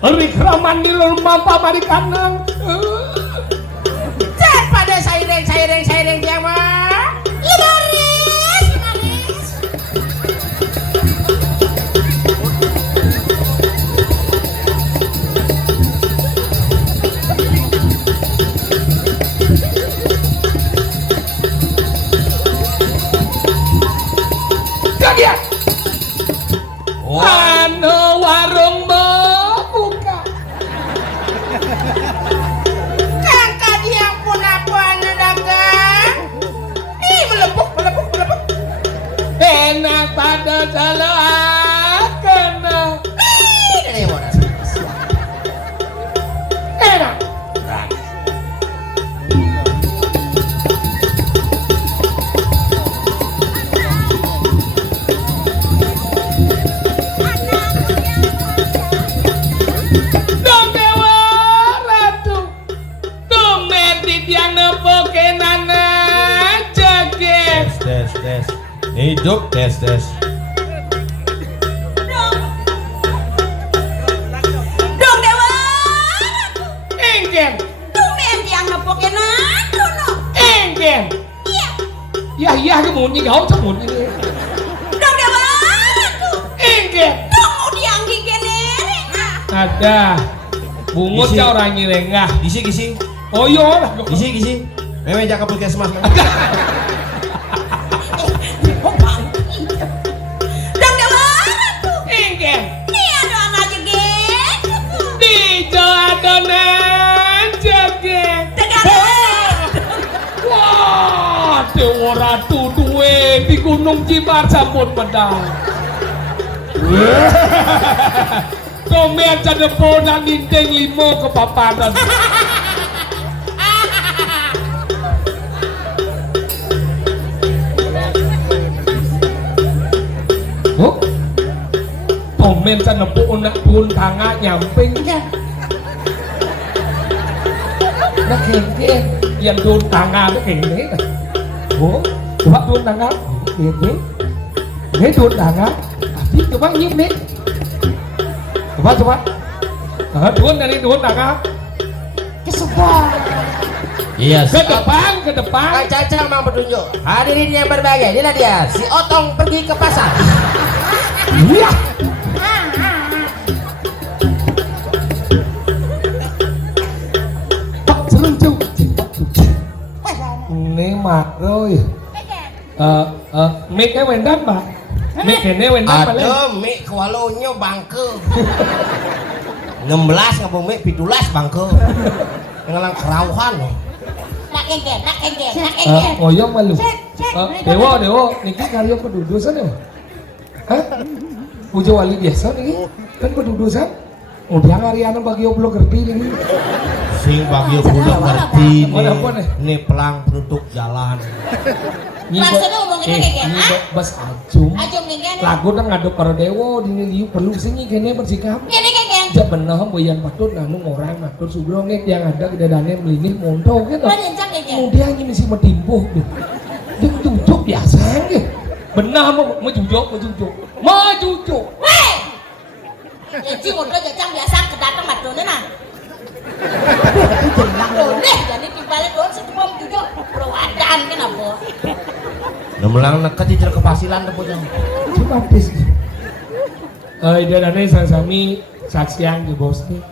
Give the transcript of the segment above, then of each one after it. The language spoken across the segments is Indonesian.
Rikraman di rumah pamari kanang. Cek pada sairing dia mah. Laris. Kaget. Anu warung buka. Kakak dia pun apa dagang. Ih melepuk. Enak pada jalakan. Ini mau Enak. Dong Dewa Ratu. Domen yang nepokenan jaget. Tes. Hidup tes. Dong Dewa. Enggen. Tumen yang nepokenan Rono. Enggen. Iya kemudian kau cemut ini. Dong Dewa. Enggen. Dong mau dianggi genereng. Ada. Bungut Gisi. kau orang nyirengah. Gisi. Oh iya lah. Gisi. Meme jaga puskesmas. Dong Dewa. Enggen. Ini ada anak jeget. Di adonan jaget. Wah, Dewa Ratu duwe di Gunung Cimar sampun pedang. Komen cadepo nang dinding limo kepapanan. Oh, komen cadepo nak pun tangga nyamping ya. Nak kengke yang dun tangga nó kengke. Oh, coba dun tangga. Kengke. Ini dun tangga. Tapi coba nyip nih. Coba. Dun dari dun tangga. Kesebar. Iya. Ke depan. Kak Cacang mau petunjuk. Hadirin yang berbahagia, inilah dia si Otong pergi ke pasar. Iya. Pak seru. Ini mak rồi. Mic cái bên đất mà. Mic cái nêu bên đất mà lên. Ada mik kualonya bangke. 16 ngapa mik 17 bangke. Ngelang kerauhan. Nak enggen. Ngoyong malu. Dewo, niki kalian pendudusan ya? Hah? Pujo wali biasa nih, kan pendudusan. Udah ngariana bagi oblo gerti nih. Sing bagio budak ngerti Mana apa nih? nih pelang penutup jalan. Maksudnya ngomongin kayak gini, Nyiba bas ajum. Ajum nih kan. Lagu nang ngaduk para dewo dini liu perlu singi kene bersikap. Gini kan. Jak benar boyan patut nanu orang matur sugro nih yang ada kedadane melinih monto gitu. Panjang kan. Kemudian ini mesti metimpuh tuh. Dia tujuk biasa gitu. Benar mau jujuk. Weh. Jadi udah jajang biasa kedatang madone nah. Boleh jadi timbalik doang setupang jujur perwadan kan apa. Nemelang neket di kepasilan tuh pojang. Cuma bis. Idadane sami saksian di bos nih.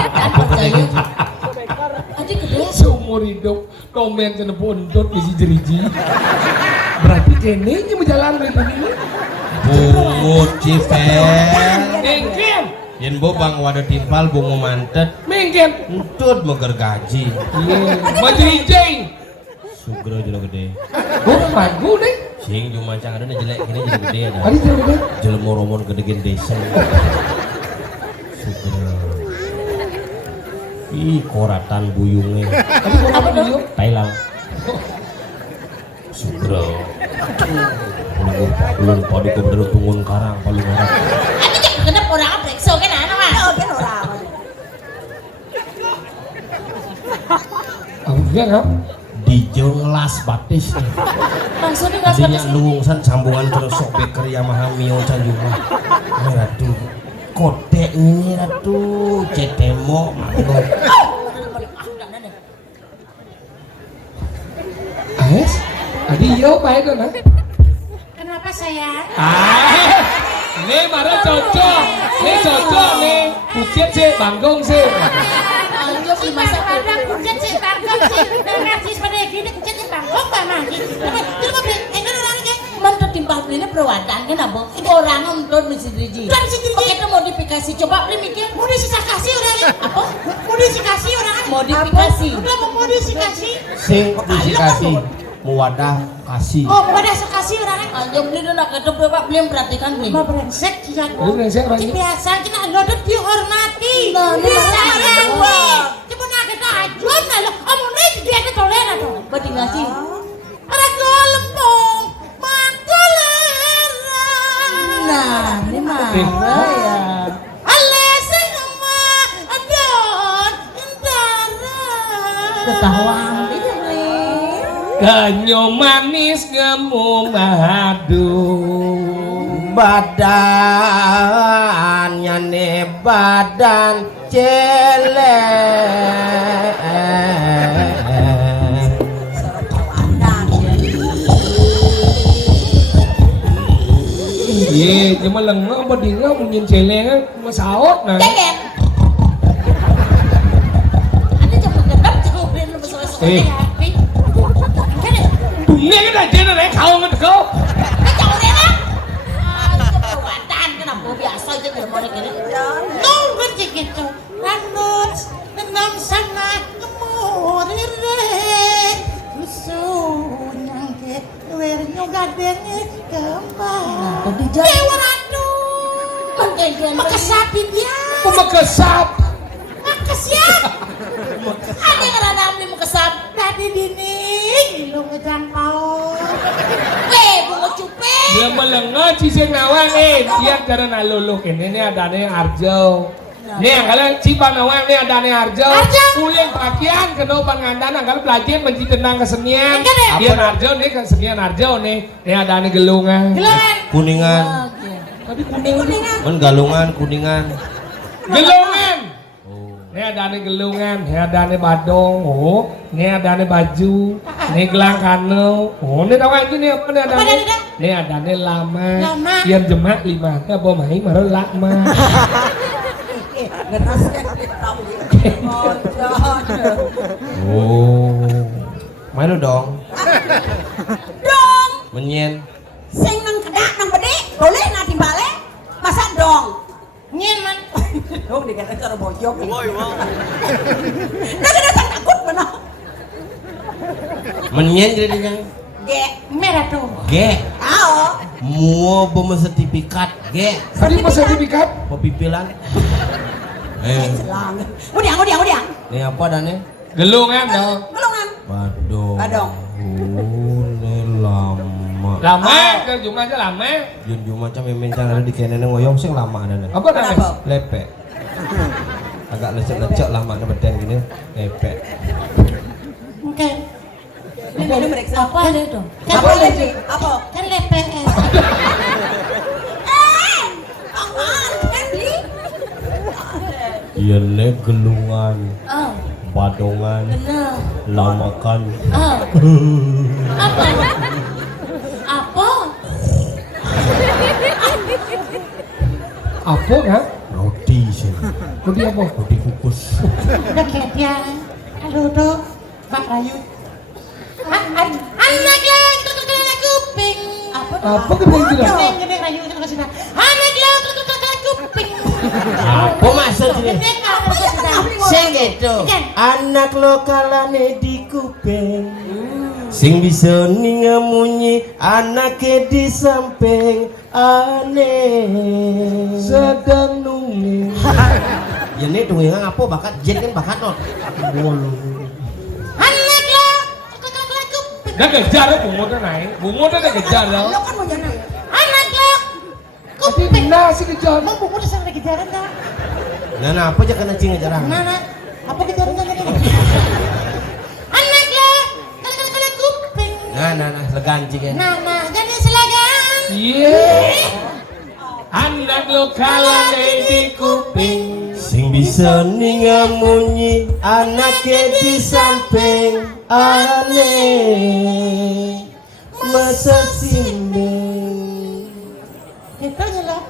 Apa percaya? Adik gede. Seumur hidup komen kena bondot isi jeriji. Berarti kene ini berjalan dari ini. Bungut ciper. Mungkin. Yen bo bang wadah timpal bungu mantet. Mungkin. Entut meger gaji. Iya. Majerijai. Sugro jelo gede. Oh, magu nih. Sing cuma cang ada jelek ini jadi gede ada. Tadi tuh gede. Jelmo romon gedegen desa. Sugro. Ih koratan buyungnya. Tadi mau apa dulu? Thailand. Sugro. Belum padu ke bener tungun karang paling orang. Adik kenapa orang aprekso kan anak mah? Oh, kan orang. Oh, iya kan? Di hijau ngelas batis nih. Maksudnya nggak Tadinya seperti lungsan sambungan terus sok beker Yamaha Mio Canjunga. Ini ratu kode ini ratu cetemo manggo. Ais, adi yo pa itu nah. Kenapa sayang? Ini marah cocok, ini cocok nih. Kucet sih, banggong sih. Anjir di masa pada kucet sih, bangkok sih. Narsis pada gini kucet sih, bangkok pak mangkit. Terus mau beli, kan orangnya menurut timbal belinya perawatan kan apa? Orang menurut mesti diriji. Kan mesti diriji. Oke, itu modifikasi. Coba beli mikir. Modifikasi orang apa? Modifikasi orang. Modifikasi. Udah mau modifikasi. Sing dikasih muwadah kasih. Oh, wadah sekasih orang. Anjir beli dulu nak ketep pak beli perhatikan beli. Mau brengsek sih Lu brengsek orang ini. biasa kita lodot dihormati. Bisa gue. Cuma nak kita ajuan lah. Kamu nih dia kita toleran tuh. Berarti ngasih. Ada golempong, makulera. Nah, ini mana ya? Aleseng sama adon indara. Ketahuan dia beli. Ganyo manis ngemu madu. Badannya nih badan celek. Iya, cuma lengah apa dinga mungkin celengan masaot nah. Ceket. Ada cuma gedap cuma beli lu besok-besok aja ya. Dunia kan aja nih kau nggak kau. Jauh deh lah. Perwatan kenapa biasa aja nggak mau gini. Nunggu ceket tuh. Ranut, nenam sana kemurir. Usul nyangkit, wernya gadengnya kembang. Dewa ratu. Makasapin dia. Pemakasap. Makasiap. Ada yang rada beli makasap. Tadi dini, lu ngejang pau. Bunga cupe. Dia melengah ciseng nawang dia karena naluluk ini ada nih Arjo. Nih kalian cipang nawang nih ada nih Arjo. Kuliah pakaian kena pangandan kalau belajar menci tentang kesenian. Dia Arjo nih kesenian Arjo nih. Nih ada nih gelungan. Kuningan. Tadi kuningan. Men galungan kuningan. Gelungan. Ini ada nih gelungan, ini ada nih badong, ini ada nih baju, ini gelang kano, ini tahu aja nih apa nih ada nih? Ini ada nih lama, yang jemak lima, kita bawa main marah lama. Oh, main lu dong. Dong, Menyen. sing nang kedak nang bedek, boleh na timbale. Masa dong? Nyen man. Dong dikata cara bojok. Woi, wah. Nah, kena takut benar. Menyen jadinya. Ge, Merah tuh. G. ao. Mua bersertifikat G. Tadi pas sertifikat, Pepipilan. Selang. Udiang. Ini apa dan nih? gelungan dong. Gelungan. Badong. Badong. Oh, ini lama. Lama, kan jumlahnya lama. Jun macam yang mencang ada di kene ngoyong sih lama ada nih. Apa namanya? Kenapa? Lepek. Agak lecek-lecek lama ada beden gini. Lepek. Oke. Ini mereka. Apa ada itu? Apa lagi? Apa? Kan LPS. Apaan? Candy? Iya nih gelungan, Oh, badongan, benar. lamakan. Oh. Apa? Apa? Apa ya? Roti sih. Roti apa? Roti kukus. Dekat ya. Halo dok. Pak Rayu. Anak yang terkena kuping. Apa gede itu dah? Gede Rayu itu kasih dah. Anak yang terkena kuping. Apa maksud ini? Gede kamu kasih dah. Sing gitu. Anak lokalane di kuping. Sing bisa ningamunyi anaknya di samping aneh Sedang nunggu. ya nih tunggu apa bakat jet kan bakat not Anak yang terkena kuping. Gak kejar ya bunga naik. Bunga udah kejar Lo dong. kan mau jana ya? Anak yang Tapi nasi kejar. Emang buku udah sering kejaran dah. nah apa aja kena cing jarang Mana? Apa kejaran dah? Anak yang terkena Nah, legan jika. Nah, jadi silakan. Iya. Anak lo kalah di kuping. Sing bisa ningamunyi anaknya di samping aneh masa simbing Itu aja loh.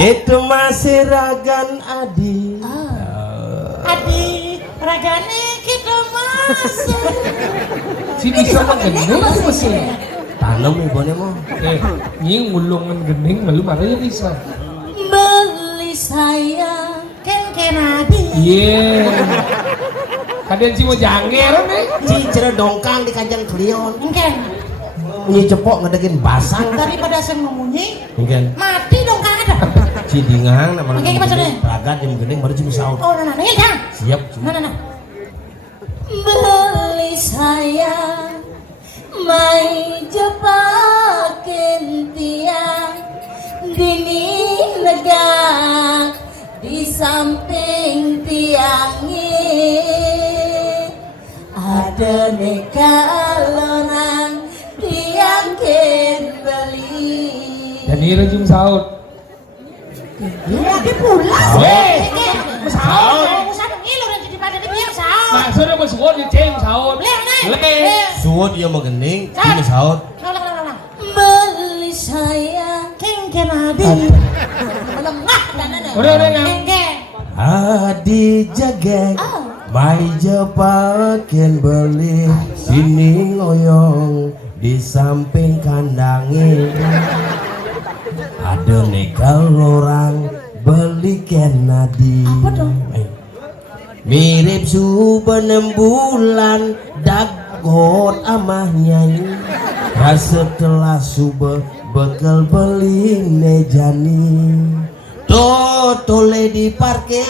itu masih ragan adi Adi, ragane kita masuk. Si bisa menggending mesin. tanam ibunya mau Nying ngulungan gending malu marahnya bisa. Beli saya ken Adi. Iya. Kalian sih mau jangger nih. cicere dongkang di kanjeng klion Ken, bunyi cepok ngedegin basang daripada saya ngemunyi, mungkin mati dong kang ada. cidingang nama Oke, gimana caranya? peragat yang gending baru cuma sahur Oh, nah, ini kan. siap Nah. Beli saya mai jepakin tiang dini negak di samping tiangnya ada nekalonang tiang ken beli. Dan ini rejim sahut. Lagi pulang. Hei, Sahur. Usah ngilu dan jadi pada dia sahur. maksudnya pas gua di ceng sahut. suwot dia mau gending ini sahur Beli saya ken Adi. Lemah danana. Udah nang. adi jagek mai jepakin beli sini ngoyong di samping kandangin ada negal orang beli kenadi Apa dong? mirip subenem bulan dagot amah nyanyi rasep telah sube bekal beli nejani totole di parkir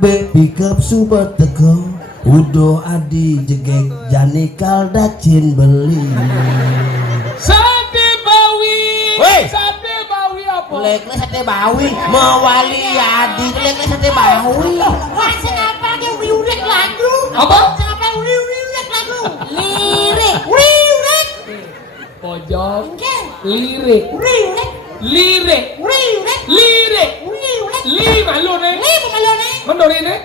pickup subat teko udo adi jegek jani kaldacin beli Sate bawi. Weh. Sate bawi apa? lekle sate bawi mewali adi lekle sate bawi Wah, kenapa dia wiurek lagu? Apa? Kenapa wiurek lagu? Lirik. Wiurek. Pojok. Ken. Lirik. Wiurek. Lirik. Wiurek. Lirik. Wiurek. Li malu nih. Li bumalone. Mendorin nih.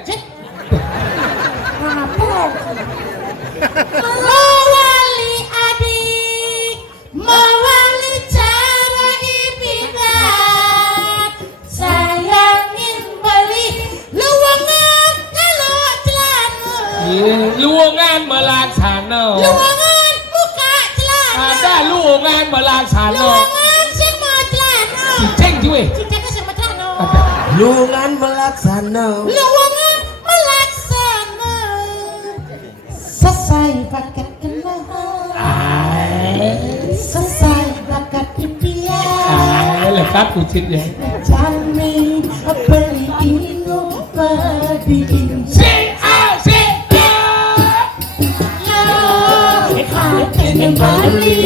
Mewali adik, mewali cara ibadat. Sayangin beli luwangan kalau celana. Iya, luangan melaksana. Luwangan buka celana. Ada luangan melaksana. Luwangan semua celana. Ciceng cuy. Cicaknya sama celana. lungan melaksana Luwangan melaksana. Selesai pakai kenal. Selesai pakai impian. Lekat kucing ya. Jamin beli minum padi. Si A. Hati beli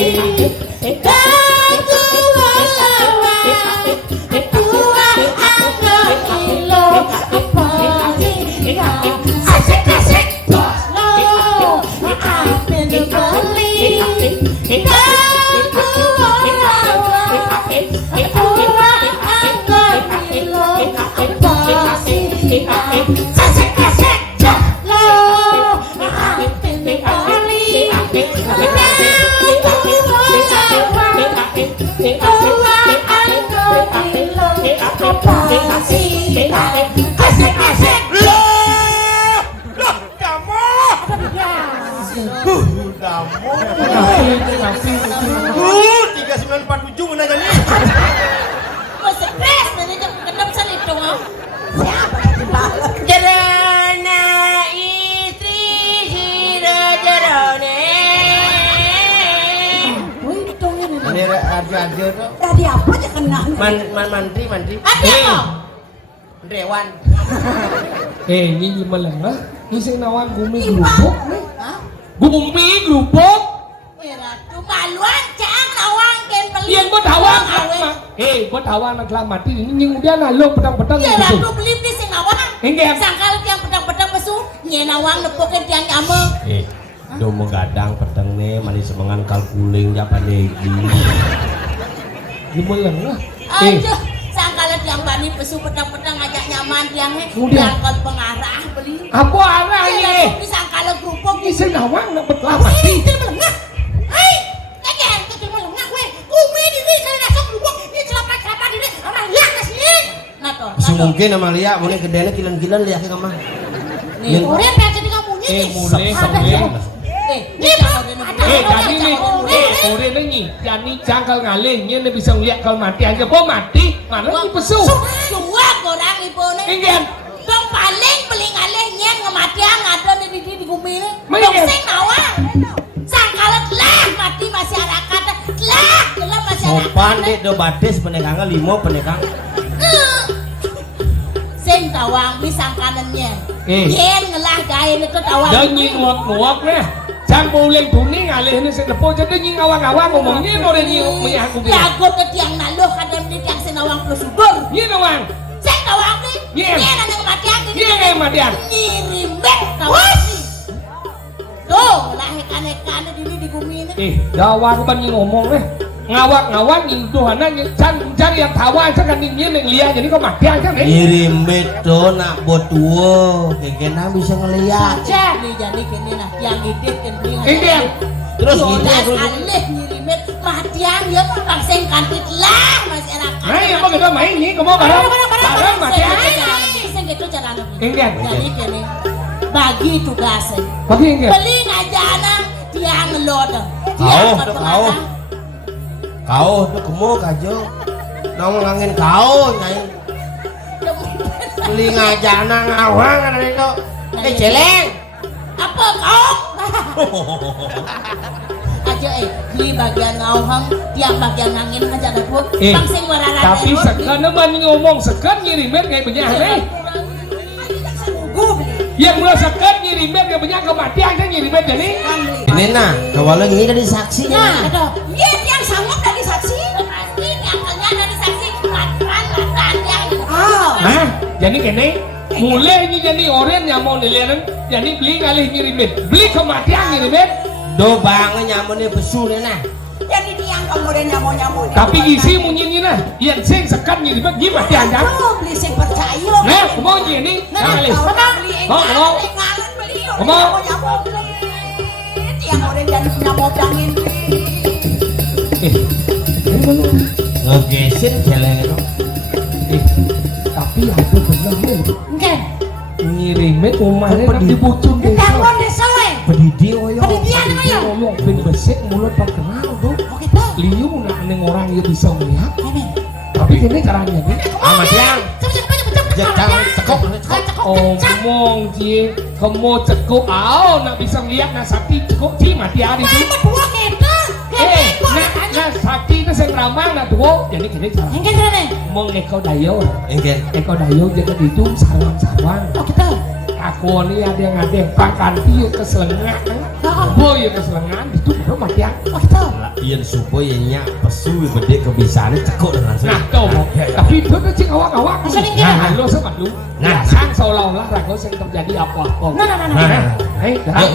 dan tua lawan tua anggap kilo padi. Asik lo hati beli dan tua lawan tua anggap kilo padi. Asik lo hati beli tiga 947 mana jadi Jerana istri jerone. ini ada tuh Tadi apa aja kena? mantri Ada apa? Rewan Ini gimana lah? Ini sing nawang bumi gerubuk. Hah? Bumi gerubuk. Ratu maluan cang nawang ken beli. Yang buat hawang apa? Buat hawang nak selamat ini kemudian nalung pedang-pedang Ya gitu. ratu beli di sing nawang. Enggak. Sangkal tiang pedang-pedang besu nye nawang nepokin tiang nyame. Do menggadang peteng nih manis semangan kalkuling ya panegi. Gimana lah? Aja, sangkalan yang bani pesu petang-petang ngajak nyaman tiangnya, diangkat pengarah beli. Apa arah Iya, ini? sangkalan kerupuk Ini senawang nak berlama sih. Itu melengah. Hai, kakek, itu melengah weh. Umi diri saya langsung kerupuk. Ini celapa-celapa diri. Sama lihat ke sini. Nato. Mungkin Amalia boleh gedenya kilan-kilan lihat ke kamar. Nih, orang yang jadi kamu nih. Mulai sampai. Ini Jadi ni, orang ni, jadi jangkal ngalih, ni bisa lihat kalau mati aja, kau mati, mana ni pesu? Dua orang ibu ni. Ingin. Dong paling ngalihnya ngematian ada di bumi ni. Main Dong kan? sing nawang. Sangkalan telah mati masyarakat, telah masyarakat. Sopan dek do batis penekangan 5 penekang. Sing tawang bisa kanannya. Yen ngelah gaya ni tu tawang. Dah nying nguak ni. Jangan boleh tuning ngalih ni sedepo jadi nying awang-awang ngomongnya orang nying meyah aku bilang. Lagu tu tiang naluh kadang ni tiang senawang plus subur. Ni awang. Sing tawang ni. Yen. Yen nang matian ni. Ni yang matian. Ngirimbe tawang. Tuh, lahir-lahir diri di bumi ni. Jawab ban nying ngomong ni. Ngawak-ngawak nying Tuhan ni cari yang tawa aja kan nying yang lihat jadi kau mati aja ni. Ngirim beto nak botuo, kekena bisa ngeliat. Saja ni jadi kini nah yang ide kan beli. Ini Terus gitu gitu alih ngirimet matian ya langsung kantit lah masyarakat. Nah, yang mau kita main ni, kau mau barang mati aja. Sing gitu cara lu. Ini Jadi kini bagi tugasnya. Bagi ini. Beli ngajana tiang ngelod. Kau tu kemo kajo. Nong angin kau nyai. Beli ngajana ngawang ada itu. Celeng. Apa kau? Aja beli bagian ngawang, tiang bagian angin aja dah tuh. Bangsing warara. Tapi sekarang ban ngomong sekarang ngirimet kayak banyak ni. Yang mulai sekarang ngirimet kayak banyak kematian kan ngirimet jadi. Ini nah, kawalan ini dari saksi Nah, ada. Iya, yang sanggup dari saksi. Pasti nyangkalnya dari saksi. Latan yang. Nah, jadi kene mulai ini jadi orang yang mau nilaian jadi beli kali ngirimet, beli kematian ngirimet. Do bangun nyamun besu ni nah. Jadi tiang kemudian nyamuk-nyamuk. Tapi isi munyi nah, yang sing sekat ngirimet gimana aja. Aduh, beli sing percaya. Nah, mau ini, kali. Ngalen beli. Nyamuk beli. Tiang orang jadi nyamuk dangin. Ngegesin celeng itu. Tapi ada benar ni. Enggak. Ngirimet rumahnya nak dibucun desa. Tangon desa we. Pedidi oyo. Pendidian ayo. Ngomong ben besek mulut terkenal tu. Oke, tuh. Liu nak neng orang yang bisa melihat. Tapi ini caranya ni. Amat yang. Jangan cekok. Omong je, kamu cekuk, nak bisa lihat nak sakti cekuk je mati hari tu. Dua kita. Nak sakti tu yang ramah nak dua, jadi kini cara. Enggak sana. Mong ekor dayo, Engken. ekor dayo jaga itu sarwan. Oke, tuh. Aku ni ada yang pangkan tiup keselengan, boy keselengan itu baru mati hari. Oke, tuh. Ian supaya nyak pesu gede kebiasaan cekok dan langsung. Nah, tapi itu tu cik awak-awak. Nah, lo sempat lu. Nah, sang seolah-olah ragu yang terjadi apa-apa. Nah. Hei, dah.